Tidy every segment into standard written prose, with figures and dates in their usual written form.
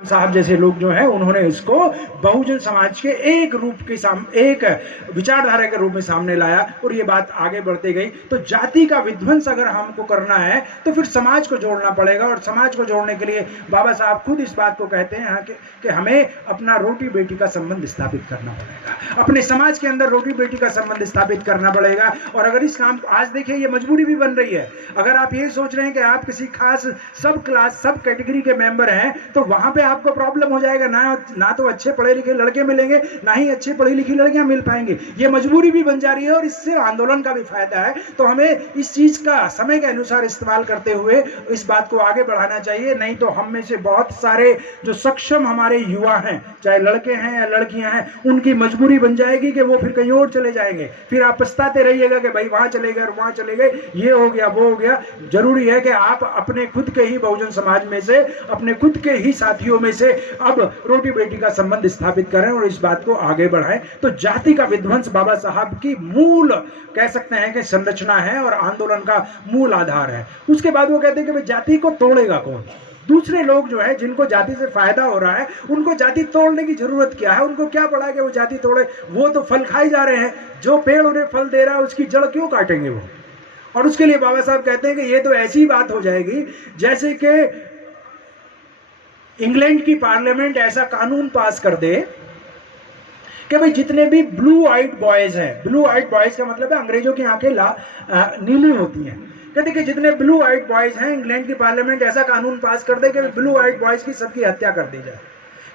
साहब जैसे लोग जो हैं उन्होंने इसको बहुजन समाज के एक रूप के सामने, एक विचारधारा के रूप में सामने लाया और ये बात आगे बढ़ती गई। तो जाति का विध्वंस अगर हमको करना है तो फिर समाज को जोड़ना पड़ेगा, और समाज को जोड़ने के लिए बाबा साहब खुद इस बात को कहते हैं कि हमें अपना रोटी बेटी का संबंध स्थापित करना पड़ेगा, अपने समाज के अंदर रोटी बेटी का संबंध स्थापित करना पड़ेगा। और अगर इस काम, आज देखिए ये मजबूरी भी बन रही है, अगर आप ये सोच रहे हैं कि आप किसी खास सब क्लास सब कैटेगरी के मेंबर हैं तो वहां पे आपको प्रॉब्लम हो जाएगा, ना तो अच्छे पढ़े लिखे लड़के मिलेंगे, ना ही अच्छी पढ़ी लिखी लड़कियां मिल पाएंगी। ये मजबूरी भी बन जा रही है और इससे आंदोलन का भी फायदा है। तो हमें इस चीज का समय के अनुसार इस्तेमाल करते हुए इस बात को आगे बढ़ाना चाहिए, नहीं तो हम में से बहुत सारे जो सक्षम हमारे युवा हैं, चाहे लड़के हैं या लड़कियां हैं, उनकी मजबूरी बन जाएगी कि वो फिर कहीं और चले जाएंगे, फिर आप पछताते रहिएगा कि भाई वहां चले गए वहां चले गए, ये हो गया वो हो गया। जरूरी है कि आप अपने खुद के ही बहुजन समाज में से, अपने खुद के ही साथियों में से अब रोटी बेटी का संबंध स्थापित करें और इस बात को आगे बढ़ाएं। तो जाति का विध्वंस बाबा साहब की मूल कह सकते हैं कि संरचना है और आंदोलन का मूल आधार है। उसके बाद वो कहते हैं कि जाति को तोड़ेगा कौन? दूसरे लोग जो है जिनको जाति से फायदा हो रहा है उनको जाति तोड़ने की जरूरत क्या है? उनको क्या पड़ा कि वो जाति तोड़े? वो तो फल खाई जा रहे हैं, जो पेड़ उन्हें फल दे रहा है उसकी जड़ क्यों काटेंगे वो? और उसके लिए बाबा साहब कहते हैं कि ये तो ऐसी बात हो जाएगी जैसे कि इंग्लैंड की पार्लियामेंट ऐसा कानून पास कर दे कि भाई जितने भी ब्लू आइड बॉयज हैं, ब्लू आइड बॉयज का मतलब है अंग्रेजों की आंखें नीली होती हैं, कहते कि जितने ब्लू आइड बॉयज हैं, इंग्लैंड की पार्लियामेंट ऐसा कानून पास कर दे कि ब्लू आइड बॉयज की सबकी हत्या कर दी जाए।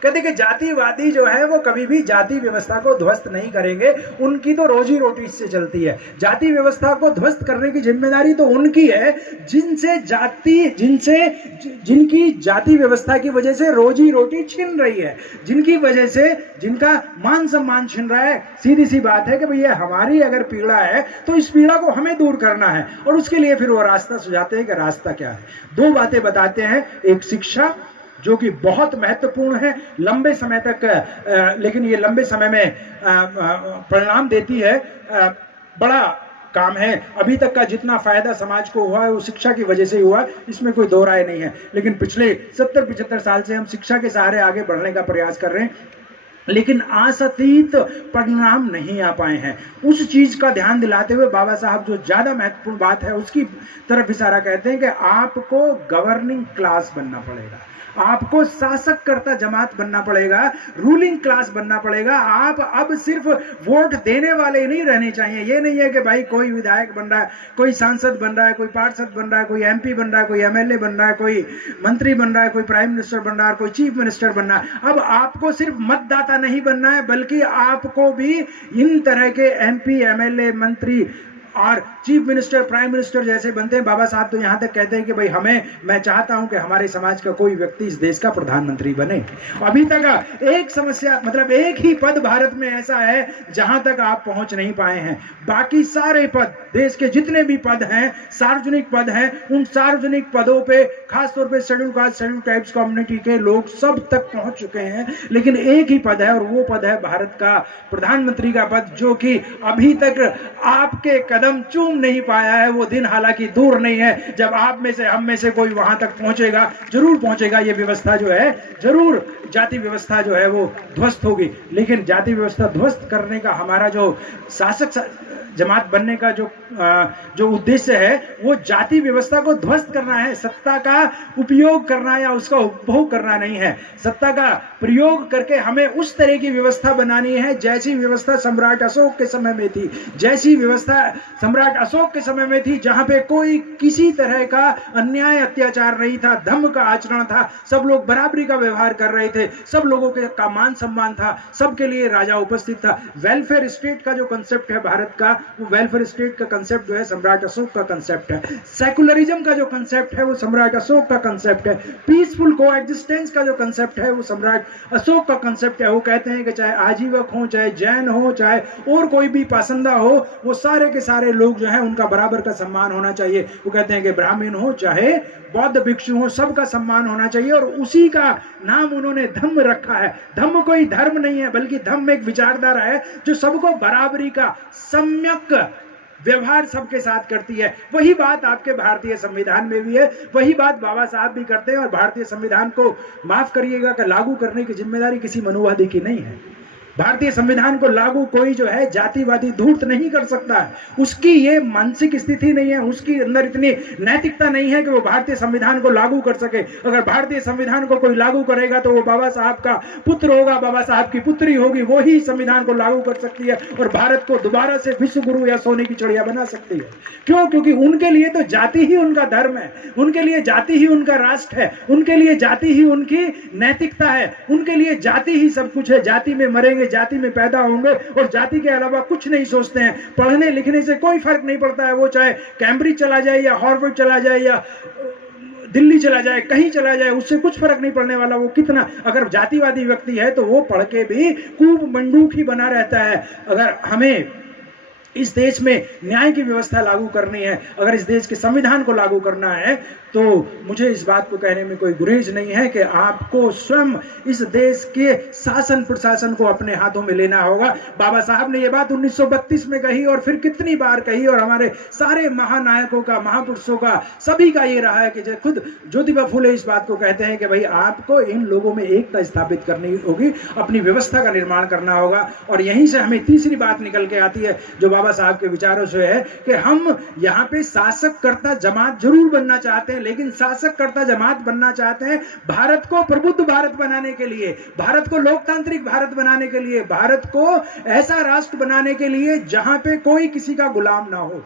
कहते कि जातिवादी जो है वो कभी भी जाति व्यवस्था को ध्वस्त नहीं करेंगे, उनकी तो रोजी रोटी इससे चलती है। जाति व्यवस्था को ध्वस्त करने की जिम्मेदारी तो उनकी है जिनकी जाति व्यवस्था की वजह से रोजी रोटी छिन रही है, जिनकी वजह से जिनका मान सम्मान छिन रहा है। सीधी सी बात है कि भैया हमारी अगर पीड़ा है तो इस पीड़ा को हमें दूर करना है, और उसके लिए फिर वो रास्ता सुझाते हैं कि रास्ता क्या है। दो बातें बताते हैं, एक शिक्षा जो कि बहुत महत्वपूर्ण है लंबे समय तक, लेकिन ये लंबे समय में परिणाम देती है, बड़ा काम है। अभी तक का जितना फायदा समाज को हुआ है वो शिक्षा की वजह से ही हुआ है, इसमें कोई दो राय नहीं है। लेकिन पिछले 70-75 साल से हम शिक्षा के सहारे आगे बढ़ने का प्रयास कर रहे हैं, लेकिन आशातीत परिणाम नहीं आ पाए हैं। उस चीज का ध्यान दिलाते हुए बाबा साहब जो ज्यादा महत्वपूर्ण बात है उसकी तरफ इशारा कहते हैं कि आपको गवर्निंग क्लास बनना पड़ेगा, आपको शासक करता जमात बनना पड़ेगा, रूलिंग क्लास बनना पड़ेगा। आप अब सिर्फ वोट देने वाले नहीं रहने चाहिए। ये नहीं है कि भाई कोई विधायक बन रहा है, कोई सांसद बन रहा है, कोई पार्षद बन रहा है, कोई एमपी बन रहा है, कोई एमएलए बन रहा है, कोई मंत्री बन रहा है, कोई प्राइम मिनिस्टर बन रहा है, कोई चीफ मिनिस्टर बन रहा है। अब आपको सिर्फ मतदाता नहीं बनना है, बल्कि आपको भी इन तरह के एमपी, एमएलए, मंत्री और चीफ मिनिस्टर, प्राइम मिनिस्टर जैसे बनते हैं। बाबा साहब तो यहां तक कहते हैं कि भाई मैं चाहता हूं कि हमारे समाज का कोई व्यक्ति इस देश का प्रधानमंत्री बने। अभी तक एक समस्या, मतलब एक ही पद भारत में ऐसा है जहां तक आप पहुंच नहीं पाए हैं। बाकी सारे पद, देश के जितने भी पद हैं, सार्वजनिक पद हैं, उन सार्वजनिक पदों पे खासतौर पे schedule caste, schedule tribes community के लोग सब तक पहुंच चुके हैं। लेकिन एक ही पद है और वो पद है भारत का प्रधानमंत्री का पद, जो कि अभी तक आपके कदम चूम नहीं पाया है। वो दिन हालांकि दूर नहीं है जब आप में से, हम में से कोई वहां तक पहुंचेगा, जरूर पहुंचेगा। ये व्यवस्था जो है जरूर, जाति व्यवस्था जो है वो ध्वस्त होगी। लेकिन जाति व्यवस्था ध्वस्त करने का हमारा जो शासक जमात बनने का जो उद्देश्य है वो जाति व्यवस्था को ध्वस्त करना है, सत्ता का उपयोग करना या उसका उपभोग करना नहीं है। सत्ता का प्रयोग करके हमें उस तरह की व्यवस्था बनानी है जैसी व्यवस्था सम्राट अशोक के समय में थी, जैसी व्यवस्था सम्राट अशोक के समय में थी, जहां पे कोई किसी तरह का अन्याय अत्याचार नहीं था, धर्म का आचरण था, सब लोग बराबरी का व्यवहार कर रहे थे, सब लोगों का मान सम्मान था, सबके लिए राजा उपस्थित था। वेलफेयर स्टेट का जो कंसेप्ट है भारत का, वो वेलफेयर स्टेट का कंसेप्ट जो है सम्राट अशोक का कंसेप्ट है। सेकुलरिज्म का जो कंसेप्ट है वो सम्राट अशोक का कंसेप्ट है। पीसफुल कोएग्जिस्टेंस का जो कंसेप्ट है वो सम्राट अशोक का कंसेप्ट है। वो कहते हैं कि चाहे आजीवक हो, चाहे जैन हो, चाहे और कोई भी पासंदा हो, वो सारे के सारे लोग जो हैं उनका बराबर का सम्मान होना चाहिए। वो कहते हैं कि ब्राह्मण हो चाहे बौद्ध भिक्षु हो, सबका सम्मान होना चाहिए। और उसी का नाम उन्होंने धम्म रखा है। धम्म कोई धर्म नहीं है, बल्कि धम्म एक विचारधारा है जो सबको बराबरी का सम्यक व्यवहार सबके साथ करती है। वही बात आपके भारतीय संविधान में भी है, वही बात बाबा साहब भी करते हैं। और भारतीय संविधान को माफ करिएगा कि लागू करने की जिम्मेदारी किसी मनुवादी की नहीं है। भारतीय संविधान को लागू कोई जो है जातिवादी धूर्त नहीं कर सकता है। उसकी ये मानसिक स्थिति नहीं है, उसकी अंदर इतनी नैतिकता नहीं है कि वो भारतीय संविधान को लागू कर सके। अगर भारतीय संविधान को कोई लागू करेगा तो वो बाबा साहब का पुत्र होगा, बाबा साहब की पुत्री होगी, वो ही संविधान को लागू कर सकती है और भारत को दोबारा से विश्व गुरु या सोने की चिड़िया बना सकती है। क्यों? क्योंकि उनके लिए तो जाति ही उनका धर्म है, उनके लिए जाति ही उनका राष्ट्र है, उनके लिए जाति ही उनकी नैतिकता है, उनके लिए जाति ही सब कुछ है। जाति में मरेंगे, जाति में पैदा होंगे और जाति के अलावा कुछ नहीं सोचते हैं। पढ़ने लिखने से कोई फर्क नहीं पड़ता है, वो चाहे कैम्ब्रिज चला जाए या हार्वर्ड चला जाए या दिल्ली चला जाए, कहीं चला जाए, उससे कुछ फर्क नहीं पड़ने वाला। वो कितना अगर जातिवादी व्यक्ति है तो वो पढ़ के भी कूप मंडूक ही बना रहता है। अगर हमें इस देश में न्याय की व्यवस्था लागू करनी है, अगर इस देश के संविधान को लागू करना है, तो मुझे इस बात को कहने में कोई गुरेज नहीं है कि आपको स्वयं इस देश के शासन प्रशासन को अपने हाथों में लेना होगा। बाबा साहब ने यह बात 1932 में कही और फिर कितनी बार कही, और हमारे सारे महानायकों का, महापुरुषों का, सभी का ये रहा है कि खुद ज्योतिबा फुले इस बात को कहते हैं कि भाई आपको इन लोगों में एकता स्थापित करनी होगी, अपनी व्यवस्था का निर्माण करना होगा। और यहीं से हमें तीसरी बात निकल के आती है जो बाबा साहब के विचारों से है कि हम यहाँ पे शासक कर्ता जमात जरूर बनना चाहते हैं, लेकिन शासक कर्ता जमात बनना चाहते हैं भारत को प्रबुद्ध भारत बनाने के लिए, भारत को लोकतांत्रिक भारत बनाने के लिए, भारत को ऐसा राष्ट्र बनाने के लिए जहां पे कोई किसी का गुलाम ना हो,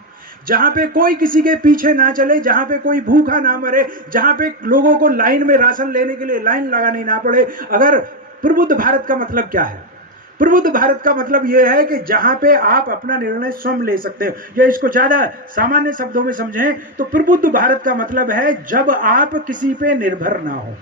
जहां पे कोई किसी के पीछे ना चले, जहां पे कोई भूखा ना मरे, जहां पे लोगों को लाइन में राशन लेने के लिए लाइन लगानी ना पड़े। अगर प्रबुद्ध भारत का मतलब क्या है? प्रबुद्ध भारत का मतलब यह है कि जहां पे आप अपना निर्णय स्वयं ले सकते हो, या इसको ज्यादा सामान्य शब्दों में समझें तो प्रबुद्ध भारत का मतलब है जब आप किसी पे निर्भर ना हो,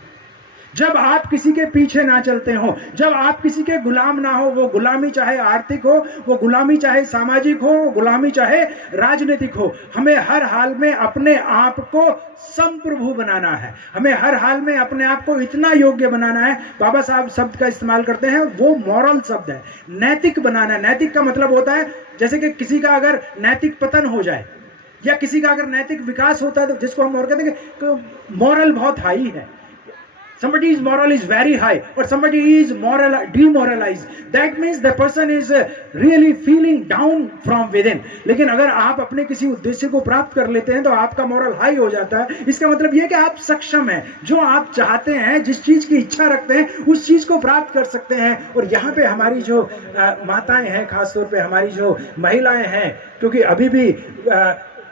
जब आप किसी के पीछे ना चलते हो, जब आप किसी के गुलाम ना हो। वो गुलामी चाहे आर्थिक हो, वो गुलामी चाहे सामाजिक हो, वो गुलामी चाहे राजनीतिक हो। हमें हर हाल में अपने आप को संप्रभु बनाना है, हमें हर हाल में अपने आप को इतना योग्य बनाना है। बाबा साहब शब्द का इस्तेमाल करते हैं, वो मॉरल शब्द है, नैतिक बनाना है। नैतिक का मतलब होता है जैसे कि किसी का अगर नैतिक पतन हो जाए या किसी का अगर नैतिक विकास होता है तो जिसको हम और कहते हैं कि मॉरल बहुत हाई है, somebody's moral is very high or somebody is demoralized, that means the person is really feeling down from within। लेकिन अगर आप अपने किसी उद्देश्य को प्राप्त कर लेते हैं तो आपका मोरल हाई हो जाता है। इसका मतलब यह कि आप सक्षम हैं, जो आप चाहते हैं, जिस चीज की इच्छा रखते हैं उस चीज को प्राप्त कर सकते हैं। और यहाँ पे हमारी जो माताएं हैं, खासतौर पे हमारी जो महिलाएं हैं, क्योंकि अभी भी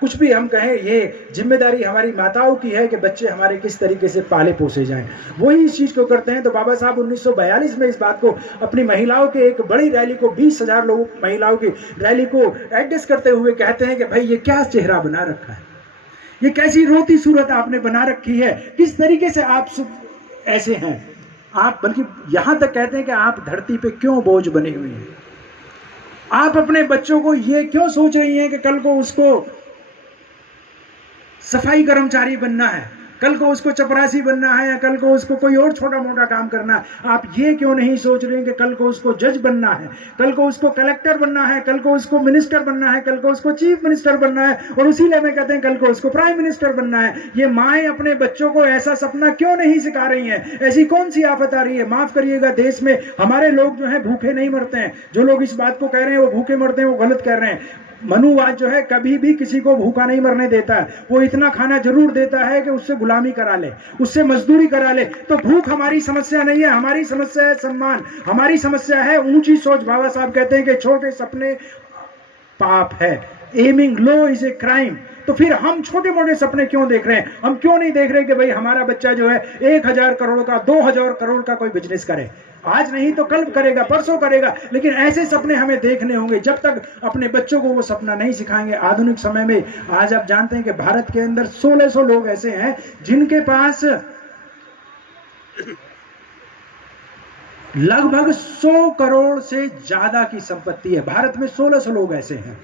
कुछ भी हम कहें ये जिम्मेदारी हमारी माताओं की है कि बच्चे हमारे किस तरीके से पाले पोसे जाएं, वही इस चीज को करते हैं। तो बाबा साहब 1942 में इस बात को अपनी महिलाओं के एक बड़ी रैली को, 20,000 लोगों महिलाओं की रैली को एड्रेस करते हुए कहते हैं कि भाई ये क्या चेहरा बना रखा है, ये कैसी रोती सूरत आपने बना रखी है, किस तरीके से आप ऐसे हैं आप, बल्कि यहां तक कहते हैं कि आप धरती पे क्यों बोझ बने हुए हैं। आप अपने बच्चों को ये क्यों सोच रही हैं कि कल को उसको सफाई कर्मचारी बनना है, कल को उसको चपरासी बनना है, या कल को उसको कोई और छोटा मोटा काम करना है। आप ये क्यों नहीं सोच रहे हैं कि कल को उसको जज बनना है, कल को उसको कलेक्टर बनना है, कल को उसको मिनिस्टर बनना है, कल को उसको चीफ मिनिस्टर बनना है, और उसी में कहते हैं कल को उसको प्राइम मिनिस्टर बनना है। ये माएं अपने बच्चों को ऐसा सपना क्यों नहीं सिखा रही हैं? ऐसी कौन सी आफत आ रही है? माफ करिएगा, देश में हमारे लोग जो है भूखे नहीं मरते हैं। जो लोग इस बात को कह रहे हैं वो भूखे मरते हैं, वो गलत कह रहे हैं। मनुवाद जो है कभी भी किसी को भूखा नहीं मरने देता है, वो इतना खाना जरूर देता है कि उससे गुलामी करा ले, उससे मजदूरी करा ले। तो भूख हमारी समस्या नहीं है, हमारी समस्या है सम्मान, हमारी समस्या है ऊंची सोच। बाबा साहब कहते हैं कि छोटे सपने पाप है, aiming low is a crime. तो फिर हम छोटे मोटे सपने क्यों देख रहे हैं? हम क्यों नहीं देख रहे कि भाई हमारा बच्चा जो है 1,000 करोड़ का, 2,000 करोड़ का कोई बिजनेस करे, आज नहीं तो कल करेगा, परसों करेगा, लेकिन ऐसे सपने हमें देखने होंगे। जब तक अपने बच्चों को वो सपना नहीं सिखाएंगे, आधुनिक समय में आज आप जानते हैं कि भारत के अंदर 1600 लोग ऐसे हैं जिनके पास लगभग 100 करोड़ से ज्यादा की संपत्ति है। भारत में 1600 लोग ऐसे हैं।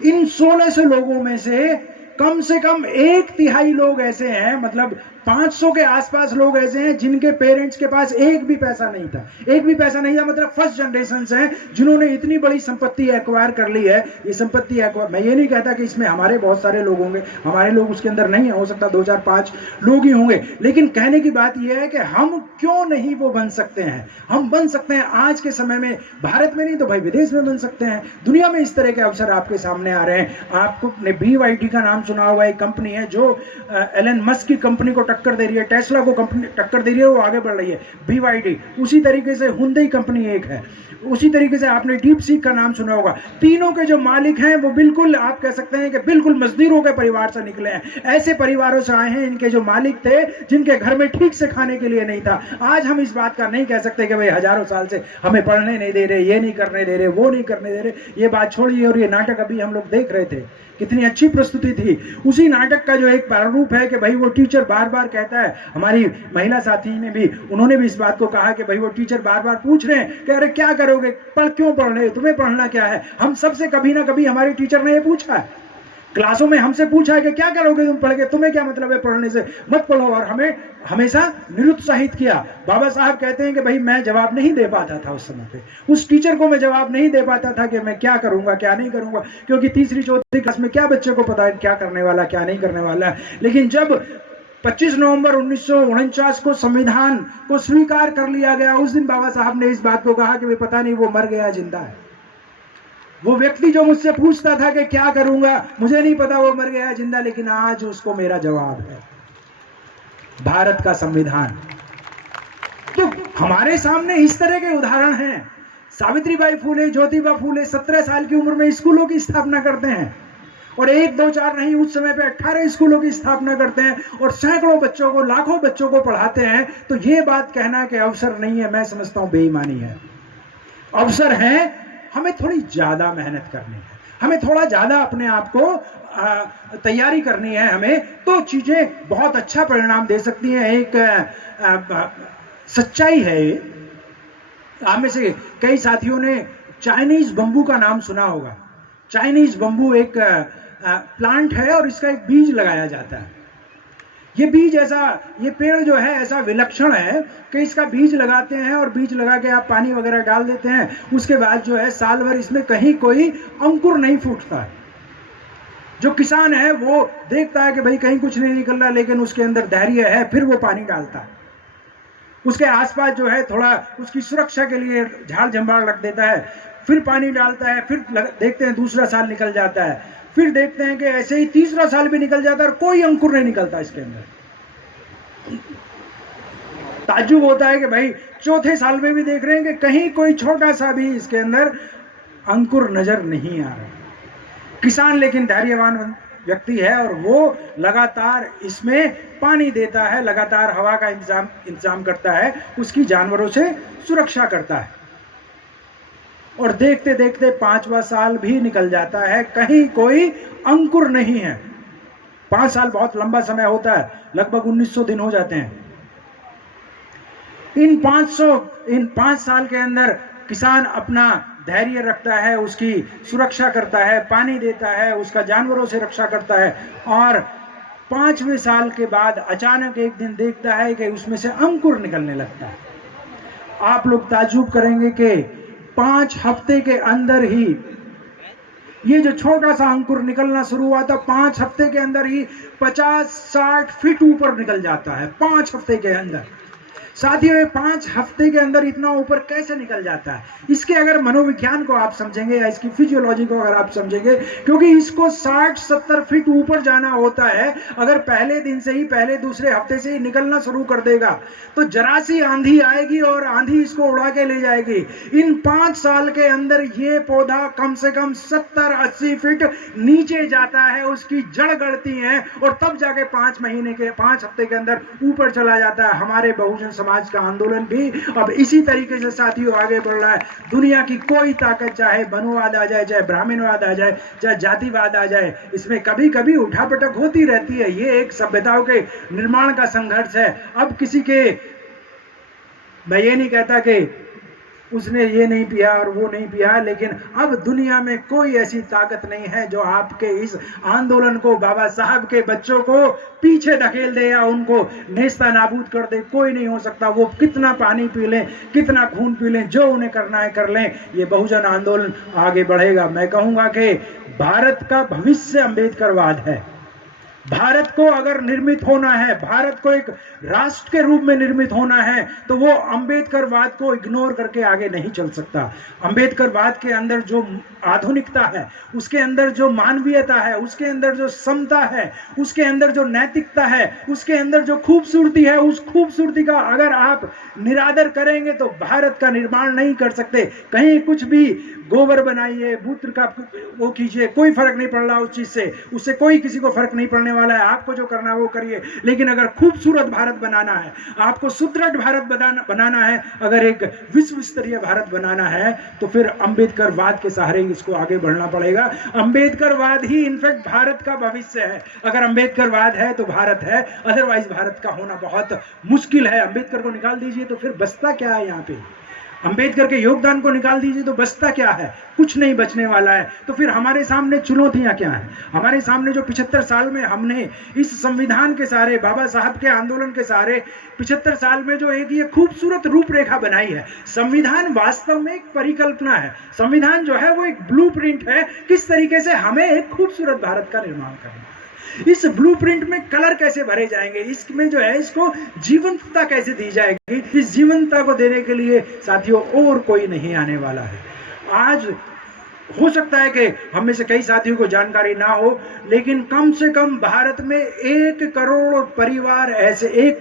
इन 1600 लोगों में से कम 1/3 लोग ऐसे हैं, मतलब 500 के आसपास लोग ऐसे हैं जिनके पेरेंट्स के पास एक भी पैसा नहीं था, एक भी पैसा नहीं था, मतलब फर्स्ट जनरेशन हैं जिन्होंने इतनी बड़ी संपत्ति एक्वायर कर ली है। ये संपत्ति एक्वायर, मैं ये नहीं कहता कि इसमें हमारे बहुत सारे लोग होंगे, हमारे लोग उसके अंदर नहीं है, हो सकता 2 4 5 लोग ही होंगे, लेकिन कहने की बात यह है कि हम क्यों नहीं वो बन सकते हैं। हम बन सकते हैं आज के समय में, भारत में नहीं तो भाई विदेश में बन सकते हैं। दुनिया में इस तरह के अवसर आपके सामने आ रहे हैं। आपको BYD का नाम सुना हुआ, एक कंपनी है जो एलन मस्क की कंपनी को टक्कर दे रही है, टेस्ला को कंपनी टक्कर दे रही है, वो आगे बढ़ रही है BYD। उसी तरीके से हुंडई कंपनी एक है, उसी तरीके से आपने डीप सीक का नाम सुना होगा। तीनों के जो मालिक हैं वो बिल्कुल आप कह सकते हैं कि बिल्कुल मजदूरों के परिवार से निकले हैं, ऐसे परिवारों से आए हैं इनके जो मालिक थे जिनके घर में ठीक से खाने के लिए नहीं था। आज हम इस बात का नहीं कह सकते कि भाई हजारों साल से हमें पढ़ने नहीं दे रहे, ये नहीं करने दे रहे, वो नहीं करने दे रहे, ये बात छोड़िए। और ये नाटक अभी हम लोग देख रहे थे, कितनी अच्छी प्रस्तुति थी। उसी नाटक का जो एक प्रारूप है कि भाई वो टीचर बार बार कहता है, हमारी महिला साथी ने भी, उन्होंने भी इस बात को कहा कि भाई वो टीचर बार बार पूछ रहे हैं कि अरे क्या करोगे, क्यों पढ़ रहे हो, तुम्हें पढ़ना क्या है। हम सबसे कभी ना कभी हमारे टीचर ने ये पूछा है, क्लासों में हमसे पूछा है कि क्या करोगे तुम पढ़ के, तुम्हें क्या मतलब है पढ़ने से, मत पढ़ो, और हमें हमेशा निरुत्साहित किया। बाबा साहब कहते हैं कि भाई मैं जवाब नहीं दे पाता था उस समय पे, उस टीचर को मैं जवाब नहीं दे पाता था कि मैं क्या करूंगा क्या नहीं करूंगा, क्योंकि तीसरी चौथी क्लास में क्या बच्चे को पता है क्या करने वाला क्या नहीं करने वाला है। लेकिन जब 25 नवंबर 1949 को संविधान को स्वीकार कर लिया गया, उस दिन बाबा साहब ने इस बात को कहा कि पता नहीं वो मर गया जिंदा है। वो व्यक्ति जो मुझसे पूछता था कि क्या करूंगा, मुझे नहीं पता वो मर गया जिंदा, लेकिन आज उसको मेरा जवाब है, भारत का संविधान। तो हमारे सामने इस तरह के उदाहरण हैं। सावित्रीबाई फूले, ज्योतिबा फूले 17 साल की उम्र में स्कूलों की स्थापना करते हैं, और 1 2 4 नहीं, उस समय पे 18 स्कूलों की स्थापना करते हैं और सैकड़ों बच्चों को, लाखों बच्चों को पढ़ाते हैं। तो ये बात कहना कि अवसर नहीं है, मैं समझता हूं बेईमानी है। अवसर है, हमें थोड़ी ज्यादा मेहनत करनी है, हमें थोड़ा ज्यादा अपने आप को तैयारी करनी है, हमें तो चीजें बहुत अच्छा परिणाम दे सकती हैं। एक सच्चाई है, आप में से कई साथियों ने चाइनीज बम्बू का नाम सुना होगा। चाइनीज बम्बू एक प्लांट है और इसका एक बीज लगाया जाता है। ये बीज ऐसा, ये पेड़ जो है ऐसा विलक्षण है कि इसका बीज लगाते हैं और बीज लगा के आप पानी वगैरह डाल देते हैं, उसके बाद जो है साल भर इसमें कहीं कोई अंकुर नहीं फूटता है। जो किसान है वो देखता है कि भाई कहीं कुछ नहीं निकल रहा, लेकिन उसके अंदर धैर्य है, फिर वो पानी डालता है। उसके आसपास जो है थोड़ा उसकी सुरक्षा के लिए झाड़ झंबाड़ रख देता है, फिर पानी डालता है, फिर देखते हैं दूसरा साल निकल जाता है, फिर देखते हैं कि ऐसे ही तीसरा साल भी निकल जाता है और कोई अंकुर नहीं निकलता इसके अंदर। ताज्जुब होता है कि भाई चौथे साल में भी देख रहे हैं कि कहीं कोई छोटा सा भी इसके अंदर अंकुर नजर नहीं आ रहा। किसान लेकिन धैर्यवान व्यक्ति है और वो लगातार इसमें पानी देता है, लगातार हवा का इंतजाम करता है, उसकी जानवरों से सुरक्षा करता है। और देखते देखते 5वां साल भी निकल जाता है, कहीं कोई अंकुर नहीं है। 5 साल बहुत लंबा समय होता है, लगभग 1900 दिन हो जाते हैं। इन 5 साल के अंदर किसान अपना धैर्य रखता है, उसकी सुरक्षा करता है, पानी देता है, उसका जानवरों से रक्षा करता है, और 5वें साल के बाद अचानक एक दिन देखता है कि उसमें से अंकुर निकलने लगता है। आप लोग ताज्जुब करेंगे कि 5 हफ्ते के अंदर ही ये जो छोटा सा अंकुर निकलना शुरू हुआ था, 5 हफ्ते के अंदर ही 50-60 फीट ऊपर निकल जाता है। 5 हफ्ते के अंदर। साथियों, 5 हफ्ते के अंदर इतना ऊपर कैसे निकल जाता है? इसके अगर मनोविज्ञान को आप समझेंगे या इसकी फिजियोलॉजी को अगर आप समझेंगे, क्योंकि इसको 60-70 फीट ऊपर जाना होता है। अगर पहले दिन से ही, पहले दूसरे हफ्ते से ही निकलना शुरू कर देगा तो जरा सी आंधी आएगी और आंधी इसको उड़ा के ले जाएगी। इन 5 साल के अंदर ये पौधा कम से कम 70-80 फीट नीचे जाता है, उसकी जड़ गड़ती है और तब जाके 5 हफ्ते के अंदर ऊपर चला जाता है। हमारे बहुजन समाज का आंदोलन भी अब इसी तरीके से साथियों आगे बढ़ रहा है। दुनिया की कोई ताकत, चाहे बनोवाद आ जाए, चाहे ब्राह्मणवाद आ जाए, चाहे जातिवाद आ जाए, इसमें कभी कभी उठापटक होती रहती है। ये एक सभ्यताओं के निर्माण का संघर्ष है। अब किसी के, मैं ये नहीं कहता कि उसने ये नहीं पिया और वो नहीं पिया, लेकिन अब दुनिया में कोई ऐसी ताकत नहीं है जो आपके इस आंदोलन को, बाबा साहब के बच्चों को पीछे धकेल दे या उनको नेस्ता नाबूद कर दे। कोई नहीं हो सकता। वो कितना पानी पी लें, कितना खून पी लें, जो उन्हें करना है कर लें, ये बहुजन आंदोलन आगे बढ़ेगा। मैं कहूंगा कि भारत का भविष्य अंबेडकरवाद है। भारत को अगर निर्मित होना है, भारत को एक राष्ट्र के रूप में निर्मित होना है, तो वो अंबेडकरवाद को इग्नोर करके आगे नहीं चल सकता। अंबेडकरवाद के अंदर जो आधुनिकता है, उसके अंदर जो मानवीयता है, उसके अंदर जो समता है, उसके अंदर जो नैतिकता है, उसके अंदर जो खूबसूरती है, उस खूबसूरती का अगर आप निरादर करेंगे तो भारत का निर्माण नहीं कर सकते। कहीं कुछ भी गोबर बनाइए, मूत्र का वो कीजिए, कोई फर्क नहीं पड़ रहा उस चीज से, उससे कोई किसी को फर्क नहीं पड़ने वाला है। आपको जो करना है वो करिए, लेकिन अगर खूबसूरत भारत बनाना है, आपको सुदृढ़ भारत बनाना है, अगर एक विश्व स्तरीय भारत बनाना है, तो फिर अंबेडकरवाद के सहारे इसको आगे बढ़ना पड़ेगा। अंबेडकरवाद ही इनफैक्ट भारत का भविष्य है। अगर अंबेडकरवाद है तो भारत है, अदरवाइज भारत का होना बहुत मुश्किल है। अंबेडकर को निकाल दीजिए तो फिर बचता क्या है यहाँ पे? अंबेडकर के योगदान को निकाल दीजिए तो बचता क्या है? कुछ नहीं बचने वाला है। तो फिर हमारे सामने चुनौतियां क्या हैं? हमारे सामने जो 75 साल में हमने इस संविधान के सहारे, बाबा साहब के आंदोलन के सहारे 75 साल में जो एक ये खूबसूरत रूपरेखा बनाई है। संविधान वास्तव में एक परिकल्पना है। संविधान जो है वो एक ब्लूप्रिंट है, किस तरीके से हमें एक खूबसूरत भारत का निर्माण करना है। इस ब्लूप्रिंट में कलर कैसे भरे जाएंगे, इसमें जो है इसको जीवंतता कैसे दी जाएगी, इस जीवंतता को देने के लिए साथियों और कोई नहीं आने वाला है। आज हो सकता है कि हम में से कई साथियों को जानकारी ना हो, लेकिन कम से कम भारत में 1 करोड़ परिवार ऐसे, 1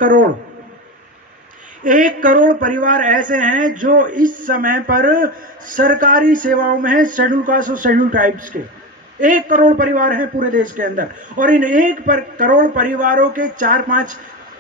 करोड़ परिवार ऐसे हैं जो इस समय पर सरकारी सेवाओं में है, शेड्यूल कास्ट और शेड्यूल ट्राइब्स के। 1 करोड़ परिवार हैं पूरे देश के अंदर, और इन 1 करोड़ परिवारों के 4-5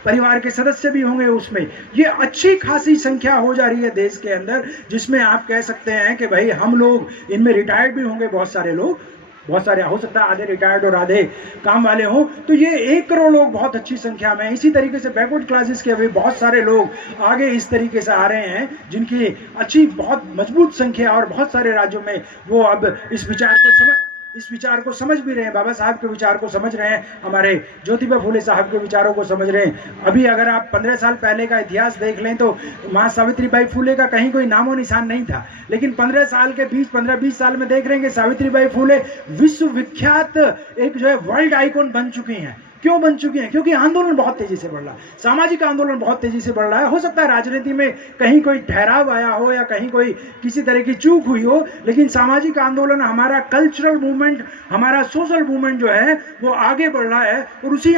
परिवार के सदस्य भी होंगे उसमें। ये अच्छी खासी संख्या हो जा रही है देश के अंदर, जिसमें आप कह सकते हैं कि भाई हम लोग, इनमें रिटायर्ड भी होंगे बहुत सारे लोग, बहुत सारे हो सकता है आधे रिटायर्ड और आधे काम वाले हों। तो ये 1 करोड़ लोग बहुत अच्छी संख्या में। इसी तरीके से बैकवर्ड क्लासेस के अभी बहुत सारे लोग आगे इस तरीके से आ रहे हैं, जिनकी अच्छी बहुत मजबूत संख्या, और बहुत सारे राज्यों में वो अब इस विचार को समझ भी रहे हैं, बाबा साहब के विचार को समझ रहे हैं, हमारे ज्योतिबा फुले साहब के विचारों को समझ रहे हैं। अभी अगर आप 15 साल पहले का इतिहास देख लें तो मां सावित्रीबाई फुले का कहीं कोई नामो निशान नहीं था, लेकिन 15 साल के बीच 15-20 साल में देख रहे हैं कि सावित्रीबाई फुले विश्व विख्यात एक जो है वर्ल्ड आइकॉन बन चुकी हैं। क्यों बन चुकी हैं? क्योंकि आंदोलन बहुत तेजी से बढ़ रहा है, सामाजिक आंदोलन बहुत तेजी से बढ़ रहा है। हो सकता है राजनीति में कहीं कोई ठहराव आया हो या कहीं कोई किसी तरह की चूक हुई हो, लेकिन सामाजिक आंदोलन, हमारा कल्चरल मूवमेंट, हमारा सोशल मूवमेंट जो है वो आगे बढ़ रहा है। और उसी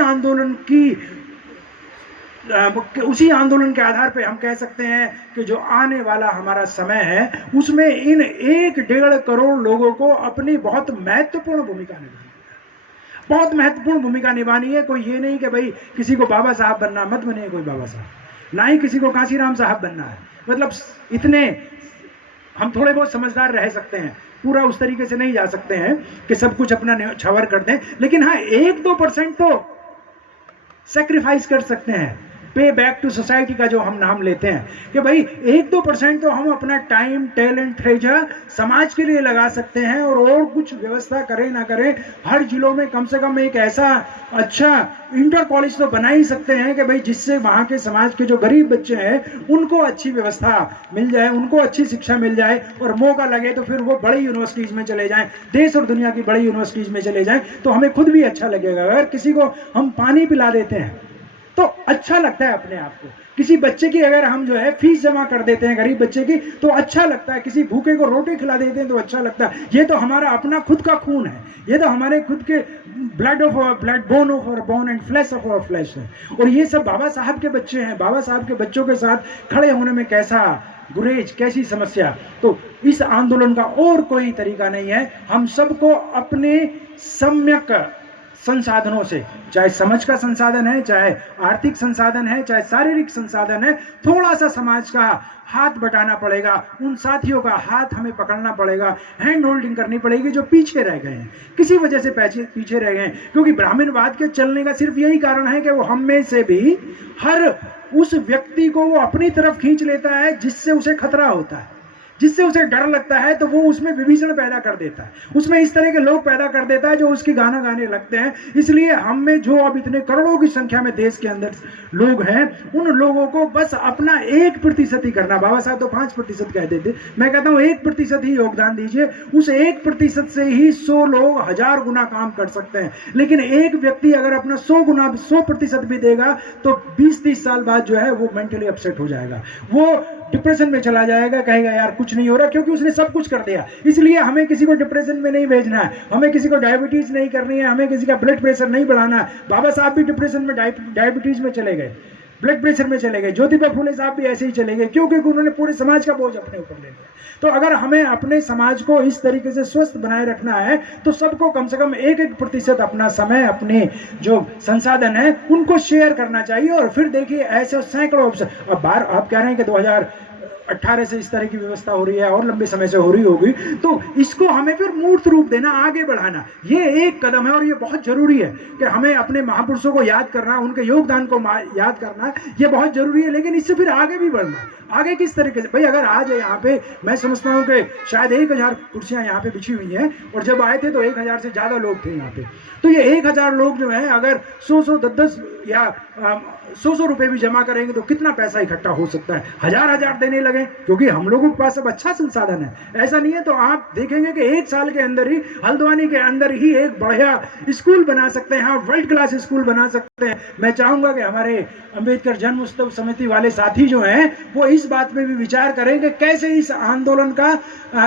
आंदोलन के आधार पे हम कह सकते हैं कि जो आने वाला हमारा समय है उसमें इन 1-1.5 करोड़ लोगों को अपनी बहुत महत्वपूर्ण भूमिका निभानी है। कोई ये नहीं कि भाई किसी को बाबा साहब बनना, मत बनिए कोई बाबा साहब, ना ही किसी को कांशीराम साहब बनना है। मतलब इतने हम थोड़े बहुत समझदार रह सकते हैं, पूरा उस तरीके से नहीं जा सकते हैं कि सब कुछ अपना न्यौछावर कर दें, लेकिन हाँ 1-2% तो सैक्रिफाइस कर सकते हैं। पे बैक टू सोसाइटी का जो हम नाम लेते हैं कि भाई 1-2% तो हम अपना टाइम, टैलेंट, ट्रेजर समाज के लिए लगा सकते हैं, और कुछ व्यवस्था करें ना करें, हर जिलों में कम से कम एक ऐसा अच्छा इंटर कॉलेज तो बना ही सकते हैं कि भाई जिससे वहाँ के समाज के जो गरीब बच्चे हैं उनको अच्छी व्यवस्था मिल जाए, उनको अच्छी शिक्षा मिल जाए, और मौका लगे तो फिर वो बड़ी यूनिवर्सिटीज में चले जाएं, देश और दुनिया की बड़ी यूनिवर्सिटीज में चले जाएं, तो हमें खुद भी अच्छा लगेगा। अगर किसी को हम पानी पिला देते हैं तो अच्छा लगता है अपने आप को। किसी बच्चे की अगर हम जो है फीस जमा कर देते हैं गरीब बच्चे की तो अच्छा लगता है, किसी भूखे को रोटी खिला देते हैं तो अच्छा लगता है। ये तो हमारा अपना खुद का खून है, ये तो हमारे खुद के blood of our blood, bone of our bone and flesh of our flesh है। और ये सब बाबा साहब के बच्चे हैं। बाबा साहब के बच्चों के साथ खड़े होने में कैसा गुरेज, कैसी समस्या। तो इस आंदोलन का और कोई तरीका नहीं है, हम सबको अपने सम्यक संसाधनों से, चाहे समझ का संसाधन है, चाहे आर्थिक संसाधन है, चाहे शारीरिक संसाधन है, थोड़ा सा समाज का हाथ बटाना पड़ेगा, उन साथियों का हाथ हमें पकड़ना पड़ेगा, हैंड होल्डिंग करनी पड़ेगी जो पीछे रह गए हैं, किसी वजह से पीछे रह गए हैं। क्योंकि ब्राह्मणवाद के चलने का सिर्फ यही कारण है कि वो हम में से भी हर उस व्यक्ति को वो अपनी तरफ खींच लेता है जिससे उसे खतरा होता है। जिससे उसे डर लगता है, तो वो उसमें विभीषण पैदा कर देता है, उसमें इस तरह के लोग पैदा कर देता है जो उसकी गाना गाने लगते हैं। इसलिए हम में जो अब इतने करोड़ों की संख्या में देश के अंदर लोग हैं, उन लोगों को बस अपना 1% ही करना। बाबा साहब तो 5% कहते थे, मैं कहता हूं 1% ही योगदान दीजिए। उस 1% से ही 100 लोग 1000 गुना काम कर सकते हैं। लेकिन एक व्यक्ति अगर अपना 100% भी देगा तो 20-30 साल बाद जो है वो मेंटली अपसेट हो जाएगा, वो डिप्रेशन में चला जाएगा, कहेगा यार कुछ नहीं हो रहा, क्योंकि उसने सब कुछ कर दिया। इसलिए हमें किसी को डिप्रेशन में नहीं भेजना है, हमें किसी को डायबिटीज नहीं करनी है, हमें किसी का ब्लड प्रेशर नहीं बढ़ाना है। बाबा साहब भी डिप्रेशन में डायबिटीज में चले गए, ब्लड प्रेशर में चले गए। ज्योतिबा फूले साहब भी ऐसे ही चले गए, क्योंकि उन्होंने पूरे समाज का बोझ अपने ऊपर ले लिया। तो अगर हमें अपने समाज को इस तरीके से स्वस्थ बनाए रखना है तो सबको कम से कम 1% अपना समय, अपने जो संसाधन है उनको शेयर करना चाहिए। और फिर देखिए ऐसे सैकड़ों ऑप्शन, अब बाहर आप कह रहे हैं कि 2018 से इस तरह की व्यवस्था हो रही है और लंबे समय से हो रही होगी, तो इसको हमें फिर मूर्त रूप देना, आगे बढ़ाना, ये एक कदम है। और ये बहुत जरूरी है कि हमें अपने महापुरुषों को याद करना, उनके योगदान को याद करना, ये बहुत जरूरी है। लेकिन इससे फिर आगे भी बढ़ना। आगे किस तरीके से? भाई अगर आज यहाँ पे मैं समझता हूँ कि शायद 1000 कुर्सियां यहाँ पे बिछी हुई हैं, और जब आए थे तो 1000 से ज्यादा लोग थे यहाँ पे, तो ये 1000 लोग जो है अगर 100 10 या 100 रुपए भी जमा करेंगे तो कितना पैसा इकट्ठा हो सकता है? 1000 देने लगे, क्योंकि हम लोगों के पास अब अच्छा संसाधन है। ऐसा नहीं है तो आप देखेंगे कि 1 साल के अंदर ही हल्द्वानी के अंदर ही एक बढ़िया स्कूल बना सकते हैं, वर्ल्ड क्लास स्कूल बना सकते हैं। मैं चाहूंगा कि हमारे अंबेडकर जन्म उत्सव समिति वाले साथी जो हैं वो इस बात पे भी विचार करें कि कैसे इस आंदोलन का,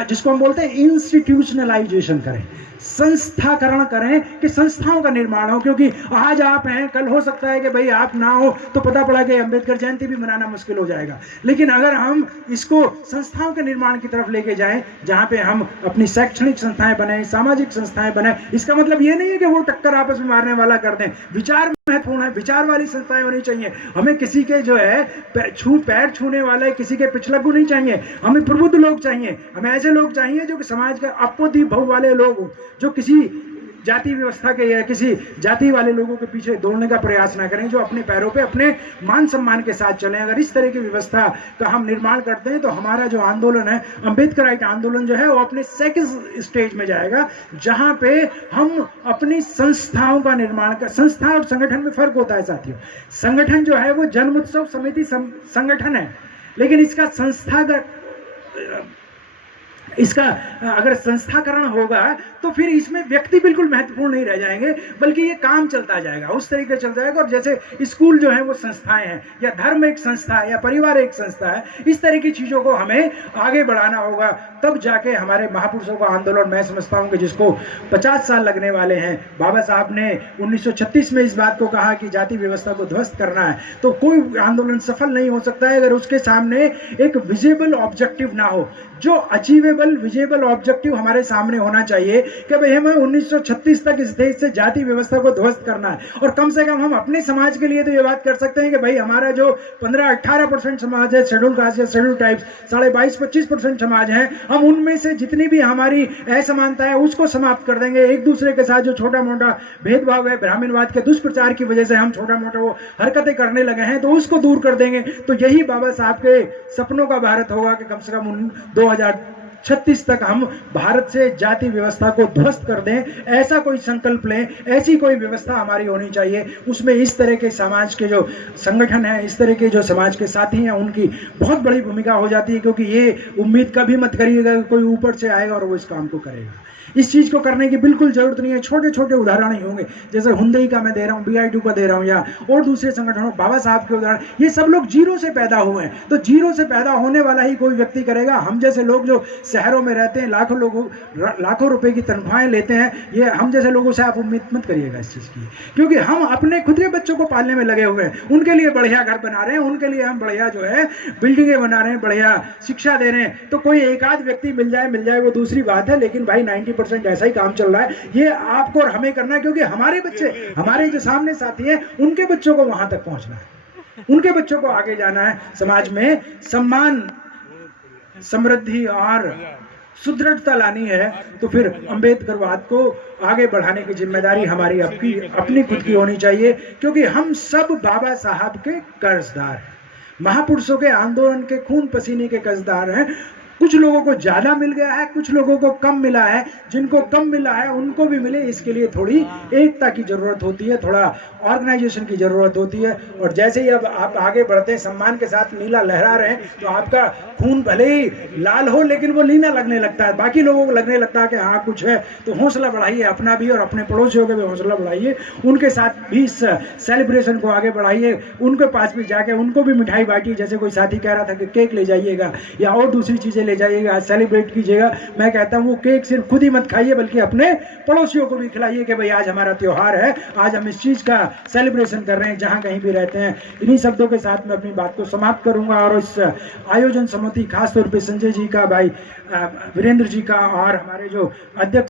जिसको हम बोलते हैं इंस्टीट्यूशनलाइजेशन करें, संस्थाकरण करें, कि संस्थाओं का निर्माण हो। क्योंकि आज आप हैं, कल हो सकता है कि भाई आप ना हो तो पता पड़ा कि अंबेडकर जयंती भी मनाना मुश्किल हो जाएगा। लेकिन अगर हम इसको संस्थाओं के निर्माण की तरफ लेके जाएं, जहां पे हम अपनी शैक्षणिक संस्थाएं बनाएं, सामाजिक संस्थाएं बनाएं, इसका मतलब ये नहीं है कि वो टक्कर आपस में मारने वाला कर दें। विचार महत्वपूर्ण है, विचार वाली संस्थाएं होनी चाहिए। हमें किसी के जो है पैर छूने वाले, किसी के पिछलग्गू नहीं चाहिए, हमें प्रबुद्ध लोग चाहिए। हमें ऐसे लोग चाहिए जो कि समाज के अपोधी भाव वाले लोग, जो किसी जाति व्यवस्था के या किसी जाति वाले लोगों के पीछे दौड़ने का प्रयास ना करें, जो अपने पैरों पे अपने मान सम्मान के साथ चलें। अगर इस तरह की व्यवस्था का हम निर्माण करते हैं तो हमारा जो आंदोलन है, अम्बेडकराइट आंदोलन जो है, वो अपने सेकंड स्टेज में जाएगा, जहां पे हम अपनी संस्थाओं का निर्माण कर। संस्था और संगठन में फर्क होता है साथियों। संगठन जो है वो जन्म उत्सव समिति संगठन है, लेकिन इसका अगर संस्थाकरण होगा तो फिर इसमें व्यक्ति बिल्कुल महत्वपूर्ण नहीं रह जाएंगे, बल्कि ये काम चलता जाएगा, उस तरीके से चलता जाएगा। और जैसे स्कूल जो है वो संस्थाएं हैं, या धर्म एक संस्था है, या परिवार एक संस्था है, इस तरह की चीजों को हमें आगे बढ़ाना होगा। तब जाके हमारे महापुरुषों का आंदोलन, मैं समझता हूं कि जिसको 50 साल लगने वाले हैं, बाबा साहब ने 1936 में इस बात को कहा कि जाति व्यवस्था को ध्वस्त करना है, तो कोई आंदोलन सफल नहीं हो सकता है अगर उसके सामने एक विजिबल ऑब्जेक्टिव ना हो। जो अचीवेबल विजिबल ऑब्जेक्टिव हमारे सामने होना चाहिए कि भाई हमें 1936 तक इस देश से जाति व्यवस्था को ध्वस्त करना है। और कम से कम हम अपने समाज के लिए तो ये बात कर सकते हैं कि भाई हमारा जो 15-18% समाज है, शेड्यूल कास्ट या शेड्यूल टाइप्स, 22-25% समाज है, हम उनमें से जितनी भी हमारी असमानता है उसको समाप्त कर देंगे। एक दूसरे के साथ जो छोटा मोटा भेदभाव है, ब्राह्मणवाद के दुष्प्रचार की वजह से हम छोटा मोटा वो हरकतें करने लगे हैं, तो उसको दूर कर देंगे। तो यही बाबा साहब के सपनों का भारत होगा कि कम से कम 2036 तक हम भारत से जाति व्यवस्था को ध्वस्त कर दें। ऐसा कोई संकल्प लें, ऐसी कोई व्यवस्था हमारी होनी चाहिए। उसमें इस तरह के समाज के जो संगठन है, इस तरह के जो समाज के साथी हैं, उनकी बहुत बड़ी भूमिका हो जाती है। क्योंकि ये उम्मीद कभी मत करिएगा कि कोई ऊपर से आएगा और वो इस काम को करेगा। इस चीज को करने की बिल्कुल जरूरत नहीं है। छोटे छोटे उदाहरण ही होंगे, जैसे हुंडई का मैं दे रहा हूँ, BIDU का दे रहा हूँ, या और दूसरे संगठनों, बाबा साहब के उदाहरण। ये सब लोग जीरो से पैदा हुए हैं, तो जीरो से पैदा होने वाला ही कोई व्यक्ति करेगा। हम जैसे लोग जो शहरों में रहते हैं, लाखों रुपए की तनख्वाहें लेते हैं, ये हम जैसे लोगों से आप उम्मीद मत करिएगा इस चीज की। क्योंकि हम अपने खुद के बच्चों को पालने में लगे हुए हैं, उनके लिए बढ़िया घर बना रहे हैं, उनके लिए हम बढ़िया जो है बिल्डिंगें बना रहे हैं, बढ़िया शिक्षा दे रहे हैं। तो कोई एक आध व्यक्ति मिल जाए वो दूसरी बात है, लेकिन भाई 90% ऐसा ही काम चल रहा है। ये आपको और हमें करना है, क्योंकि हमारे बच्चे, हमारे जो सामने साथी हैं, उनके बच्चों को वहां तक पहुंचना है, उनके बच्चों को आगे जाना है, समाज में सम्मान, समृद्धि और सुदृढ़ता लानी है। तो फिर अंबेडकरवाद को आगे बढ़ाने की जिम्मेदारी हमारी अपनी खुद की होनी चाहिए, क्योंकि हम सब बाबा साहब के कर्जदार हैं, महापुरुषों के आंदोलन के खून पसीने के कर्जदार हैं। कुछ लोगों को ज्यादा मिल गया है, कुछ लोगों को कम मिला है। जिनको कम मिला है उनको भी मिले, इसके लिए थोड़ी एकता की जरूरत होती है, थोड़ा ऑर्गेनाइजेशन की जरूरत होती है। और जैसे ही अब आप आगे बढ़ते हैं, सम्मान के साथ नीला लहरा रहे हैं, तो आपका खून भले ही लाल हो लेकिन वो नीला लगने लगता है, बाकी लोगों को लगने लगता है कि हाँ कुछ है। तो हौसला बढ़ाइए अपना भी और अपने पड़ोसियों का भी हौसला बढ़ाइए, उनके साथ भी इस सेलिब्रेशन को आगे बढ़ाइए, उनके पास भी जाके उनको भी मिठाई बांटिए। जैसे कोई साथी कह रहा था कि केक ले जाइएगा या और दूसरी चीजें ले जाइएगा, आज सेलिब्रेट कीजिएगा। मैं कहता हूँ वो केक सिर्फ खुद ही मत खाइए बल्कि अपने पड़ोसियों को भी खिलाइए कि भाई आज हमारा त्योहार है, आज हम इस चीज का सेलिब्रेशन कर रहे हैं जहां कहीं भी रहते हैं। इन्हीं शब्दों के साथ मैं अपनी बात को समाप्त करूंगा। और इस आयोजन समिति, खासतौर पर संजय जी का, भाई वीरेंद्र जी का और हमारे जो अध्यक्ष